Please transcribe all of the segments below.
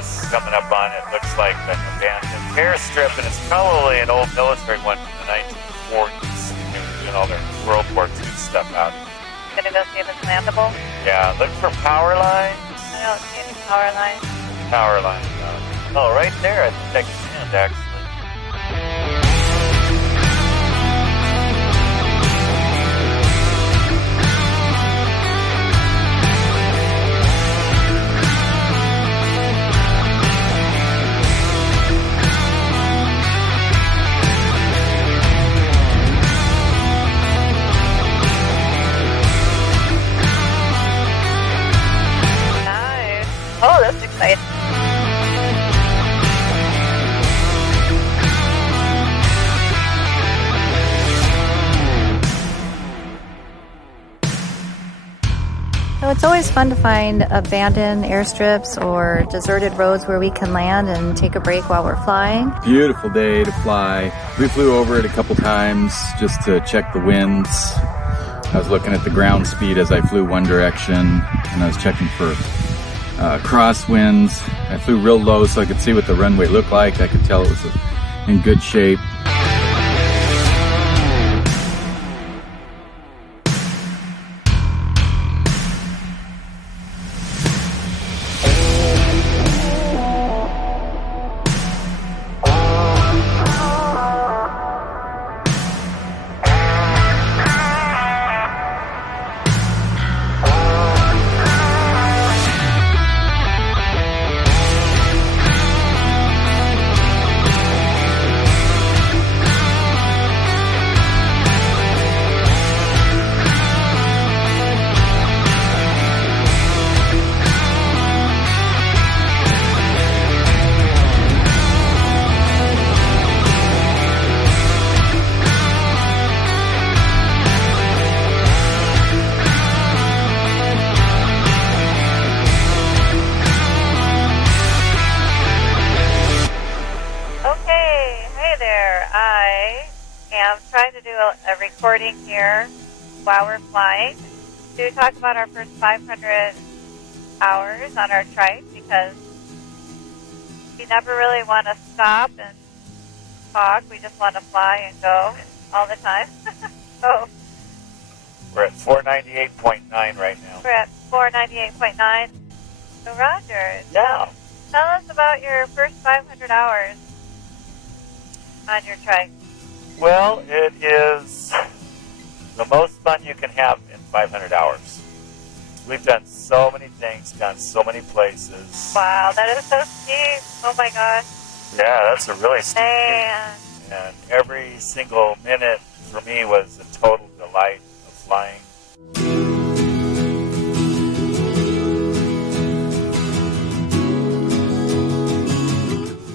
this coming up on it looks like an abandoned airstrip, and it's probably an old military one from the 1940s. They were doing all their World War II stuff out. Gonna go see if it's landable? Yeah, look for power lines. I don't see any power lines. Power lines. Oh, right there. I think I can land, actually. Oh, that's exciting. So it's always fun to find abandoned airstrips or deserted roads where we can land and take a break while we're flying. Beautiful day to fly. We flew over it a couple times just to check the winds. I was looking at the ground speed as I flew one direction, and I was checking for crosswinds. I flew real low so I could see what the runway looked like. I could tell it was in good shape. I'm trying to do a recording here while we're flying to talk about our first 500 hours on our Trike, because we never really want to stop and talk. We just want to fly and go all the time. So we're at 498.9 right now. We're at 498.9. So Roger, yeah. Tell us about your first 500 hours on your Trike. Well, it is the most fun you can have in 500 hours. We've done so many things, gone so many places. Wow, that is so steep. Oh my gosh. Yeah, that's a really steep Man. peak. And every single minute for me was a total delight of flying.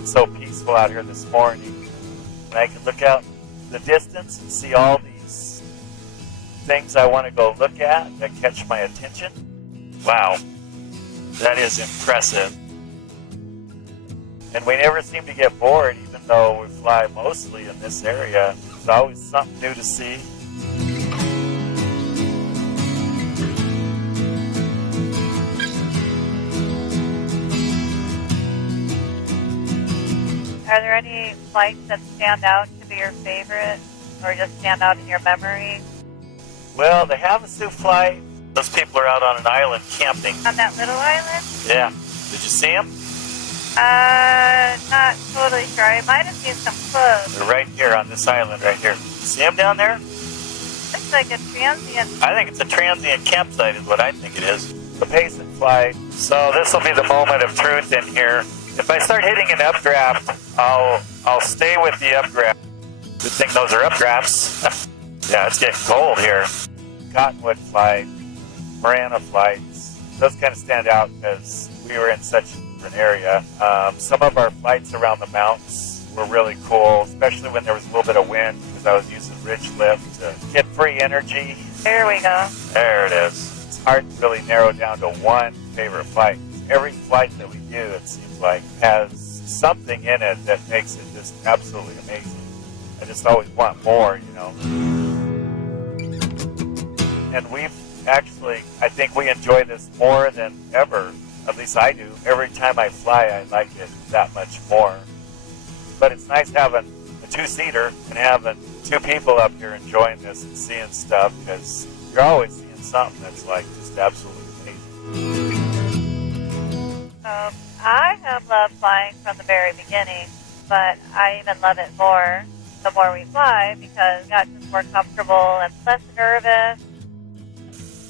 It's so peaceful out here this morning. And I can look out the distance and see all these things I want to go look at that catch my attention. Wow, that is impressive. And we never seem to get bored, even though we fly mostly in this area. There's always something new to see. Are there any flights that stand out to be your favorite, or just stand out in your memory? Well, the Havasu flight, those people are out on an island camping. On that little island? Yeah. Did you see them? Not totally sure. I might have seen some clothes. They're right here on this island right here. See them down there? Looks like a transient. I think it's a transient campsite is what I think it is. The Payson flight. So this will be the moment of truth in here. If I start hitting an updraft, I'll stay with the updraft. Good thing those are updrafts. Yeah, it's getting cold here. Cottonwood flight, Marana flights, those kind of stand out because we were in such a different area. Some of our flights around the mountains were really cool, especially when there was a little bit of wind, because I was using ridge lift to get free energy. There we go. There it is. It's hard to really narrow down to one favorite flight. Every flight that we do, it seems like, has something in it that makes it just absolutely amazing. I just always want more, you know. And we've actually, I think we enjoy this more than ever At least I do. Every time I fly, I like it that much more. But it's nice having a two-seater and having two people up here enjoying this and seeing stuff, because you're always seeing something that's like just absolutely amazing. I have loved flying from the very beginning, but I even love it more the more we fly because we got just more comfortable and less nervous.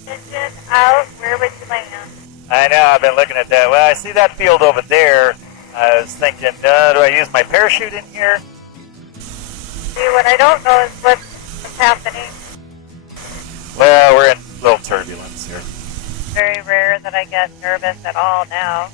Engine out, where would you land? I know, I've been looking at that. Well, I see that field over there. I was thinking, do I use my parachute in here? See, what I don't know is what's happening. Well, we're in a little turbulence here. Very rare that I get nervous at all now.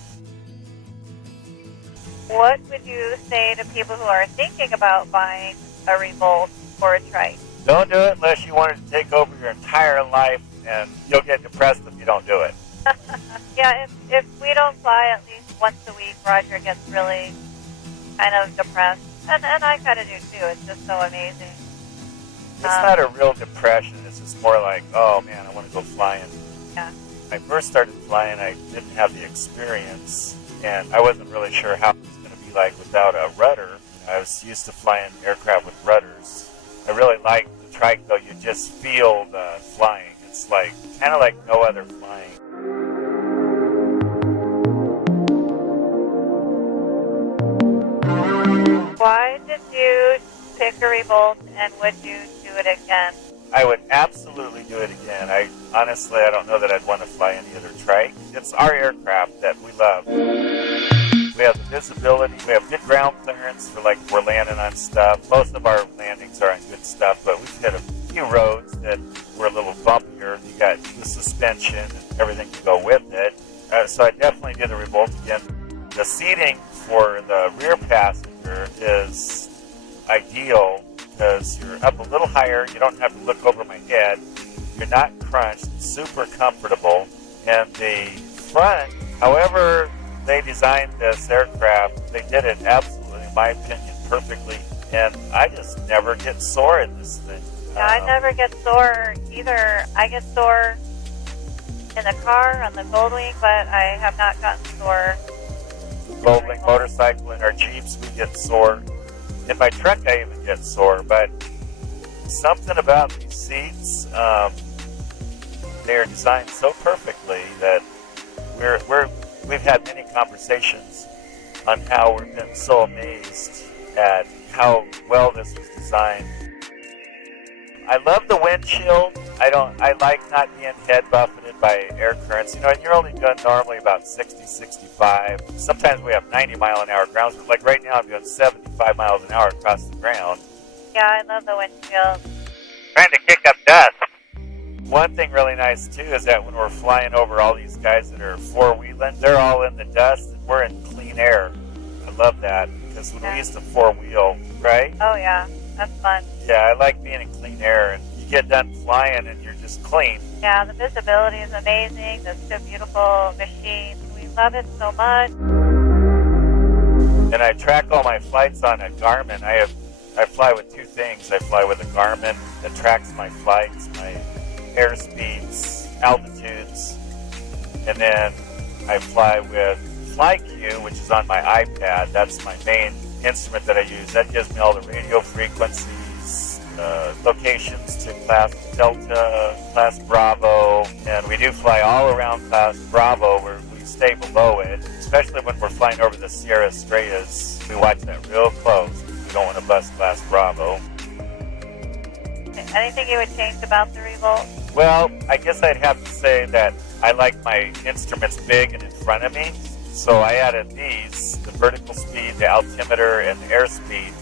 What would you say to people who are thinking about buying a Revolt or a Trike? Don't do it unless you want it to take over your entire life, and you'll get depressed if you don't do it. Yeah, if we don't fly at least once a week, Roger gets really kind of depressed. And I kind of do too. It's just so amazing. It's not a real depression. It's just more like, oh man, I want to go flying. Yeah. When I first started flying, I didn't have the experience, and I wasn't really sure how it was going to be like without a rudder. I was used to flying aircraft with rudders. I really like the Trike, though. You just feel the flying. It's like kind of like no other flying. Why did you pick a Revolt, and would you do it again? I would absolutely do it again. I don't know that I'd want to fly any other Trike. It's our aircraft that we love. We have the visibility. We have good ground clearance for like we're landing on stuff. Most of our landings are on good stuff, but we've hit a few roads that were a little bumpier. You got the suspension and everything to go with it. So I definitely did the Revolt again. The seating for the rear passenger is ideal because you're up a little higher. You don't have to look over my head. You're not crunched. It's super comfortable. And the front, however they designed this aircraft, they did it absolutely, in my opinion, perfectly. And I just never get sore in this thing. Yeah, I never get sore either. I get sore in the car on the Goldwing, but I have not gotten sore. Goldwing motorcycle in our Jeeps, we get sore. In my truck, I even get sore. But something about these seats, they are designed so perfectly that we've had many conversations on how we've been so amazed at how well this was designed. I love the windshield. I like not being head buffeted by air currents. You know, and you're only doing normally about 60, 65. Sometimes we have 90 mile an hour grounds, but like right now I'm doing 75 miles an hour across the ground. Yeah, I love the windshield. Trying to kick up dust. One thing really nice too is that when we're flying over all these guys that are four-wheeling, they're all in the dust and we're in clean air. I love that because when we used to four-wheel, right? Oh yeah, that's fun. Yeah, I like being in clean air, and you get done flying and you're just clean. Yeah, the visibility is amazing. It's a beautiful machine. We love it so much. And I track all my flights on a Garmin. I fly with two things. I fly with a Garmin that tracks my flights, my airspeeds, altitudes, and then I fly with FlyQ, which is on my iPad. That's my main instrument that I use. That gives me all the radio frequencies, locations to Class Delta, Class Bravo, and we do fly all around Class Bravo where we stay below it, especially when we're flying over the Sierra Estrellas. We watch that real close. We don't want to bust Class Bravo. Anything you would change about the Revolt? Well, I guess I'd have to say that I like my instruments big and in front of me. So I added these, the vertical speed, the altimeter, and the airspeed.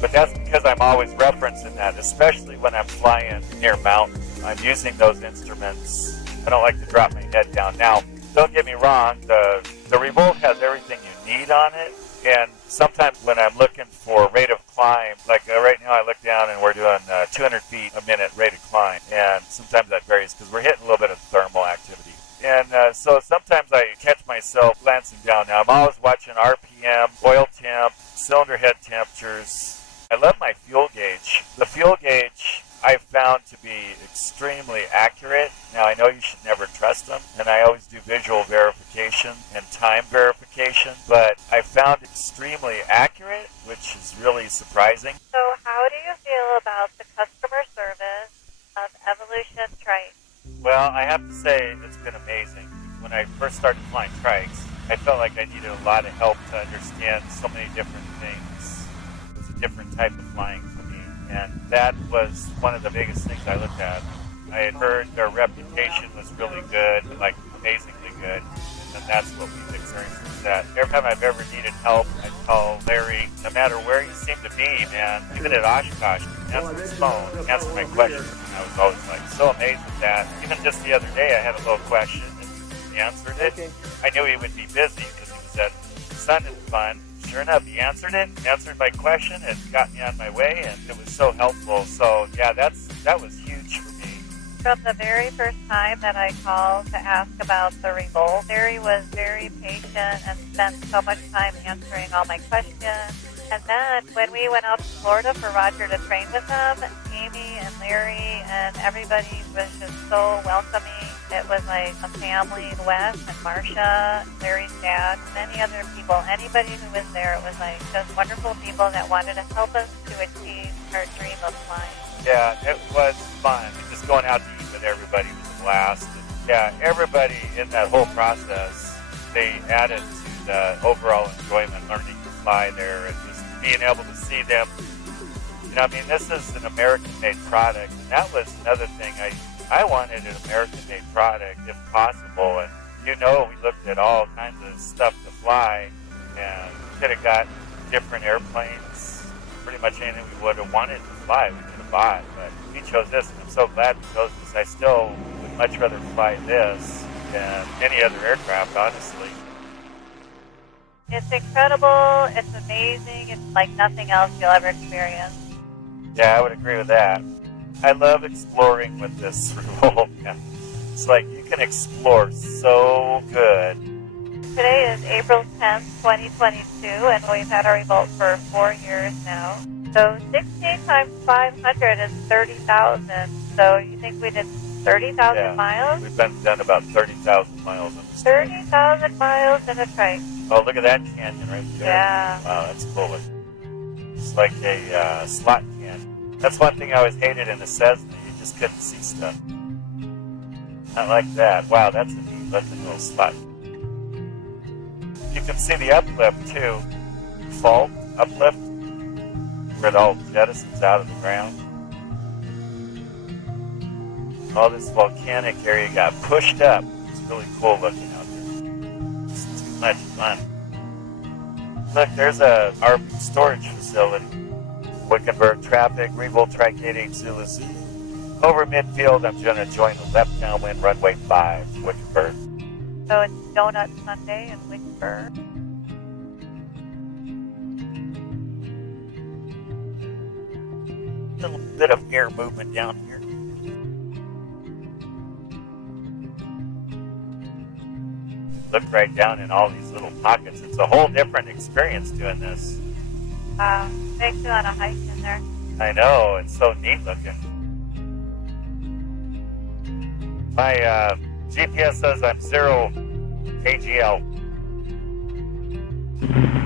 But that's because I'm always referencing that, especially when I'm flying near mountains. I'm using those instruments. I don't like to drop my head down. Now, don't get me wrong, the Revolt has everything you need on it. And sometimes when I'm looking for rate of climb, like right now I look down and we're doing 200 feet a minute rate of climb. And sometimes that varies because we're hitting a little bit of thermal activity. And so sometimes I catch myself glancing down. Now I'm always watching RPM, oil temp, cylinder head temperatures. I love my fuel gauge. The fuel gauge, I found to be extremely accurate. Now, I know you should never trust them, and I always do visual verification and time verification, but I found extremely accurate, which is really surprising. So how do you feel about the customer service of Evolution Trike? Well, I have to say it's been amazing. When I first started flying trikes, I felt like I needed a lot of help to understand so many different things. It was a different type of flying for me, and that was one of the biggest things I looked at. I had heard their reputation was really good, like amazingly good, and that's what we've experienced with that. Every time I've ever needed help, I'd call Larry, no matter where he seemed to be, man, even at Oshkosh, answer his phone, answer my questions. I was always like so amazed with that. Even just the other day, I had a little question, and he answered it. I knew he would be busy because he was at Sun and Fun. Sure enough, he answered it, answered my question, and got me on my way, and it was so helpful. So, yeah, that was huge for me. From the very first time that I called to ask about the Revolt, Larry was very patient and spent so much time answering all my questions. And then when we went out to Florida for Roger to train with them, Amy and Larry and everybody was just so welcoming. It was like a family. Wes and Marcia, Larry's dad, many other people, anybody who was there, it was like just wonderful people that wanted to help us to achieve our dream of flying. Yeah, it was fun. Just going out to eat with everybody was a blast. And yeah, everybody in that whole process, they added to the overall enjoyment learning to fly there and just being able to see them. You know, I mean, this is an American-made product, and that was another thing. I wanted an American-made product if possible, and you know, we looked at all kinds of stuff to fly, and we could have got different airplanes, pretty much anything we would have wanted to fly, we could have bought, but we chose this, and I'm so glad we chose this. I still would much rather fly this than any other aircraft, honestly. It's incredible, it's amazing, it's like nothing else you'll ever experience. Yeah, I would agree with that. I love exploring with this Revolt. It's like you can explore so good. Today is April 10th, 2022, and we've had our Revolt for 4 years now. So 16 times 500 is 30,000. So you think we did 30,000 miles? We've done about 30,000 miles in this. 30,000 miles in a trike. Oh, look at that canyon right there. Yeah. Wow, that's cool. It's like a slot canyon. That's one thing I always hated in the Cessna. You just couldn't see stuff. Not like that. Wow, that's a neat looking little slot. You can see the uplift too. Fault, uplift, where it all jettisons out of the ground. All this volcanic area got pushed up. It's really cool looking out there. It's too much fun. Look, there's our storage facility. Wickenburg traffic, Revolt Trike 88 Zulu Zulu. Over midfield, I'm going to join the left downwind runway 5, Wickenburg. So it's Donut Sunday in Wickenburg. A little bit of air movement down here. Look right down in all these little pockets. It's a whole different experience doing this. Makes you want to hike in there. I know, it's so neat looking. My GPS says I'm 0 AGL.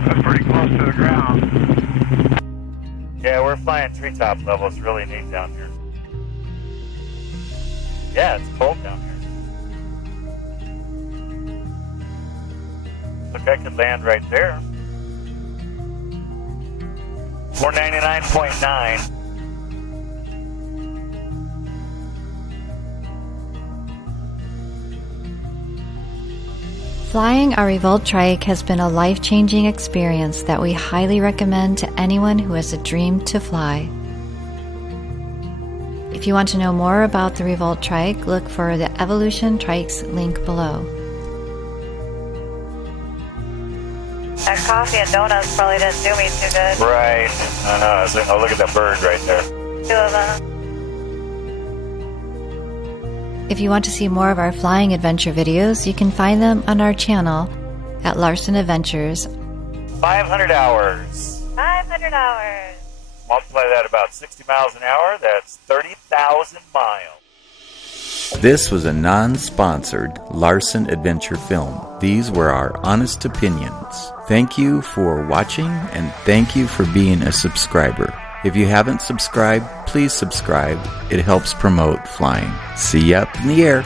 That's pretty close to the ground. Yeah, we're flying treetop level. It's really neat down here. Yeah, it's cold down here. Look, I could land right there. 499.9. Flying our Revolt Trike has been a life-changing experience that we highly recommend to anyone who has a dream to fly. If you want to know more about the Revolt Trike, look for the Evolution Trikes link below. That coffee and donuts probably didn't do me too good. Right. I know. I was like, oh, look at that bird right there. 2 of them. If you want to see more of our flying adventure videos, you can find them on our channel at Larson Adventures. 500 hours. 500 hours. multiply that about 60 miles an hour, that's 30,000 miles. This was a non-sponsored Larson Adventure film. These were our honest opinions. Thank you for watching, and thank you for being a subscriber. If you haven't subscribed, please subscribe. It helps promote flying. See you up in the air.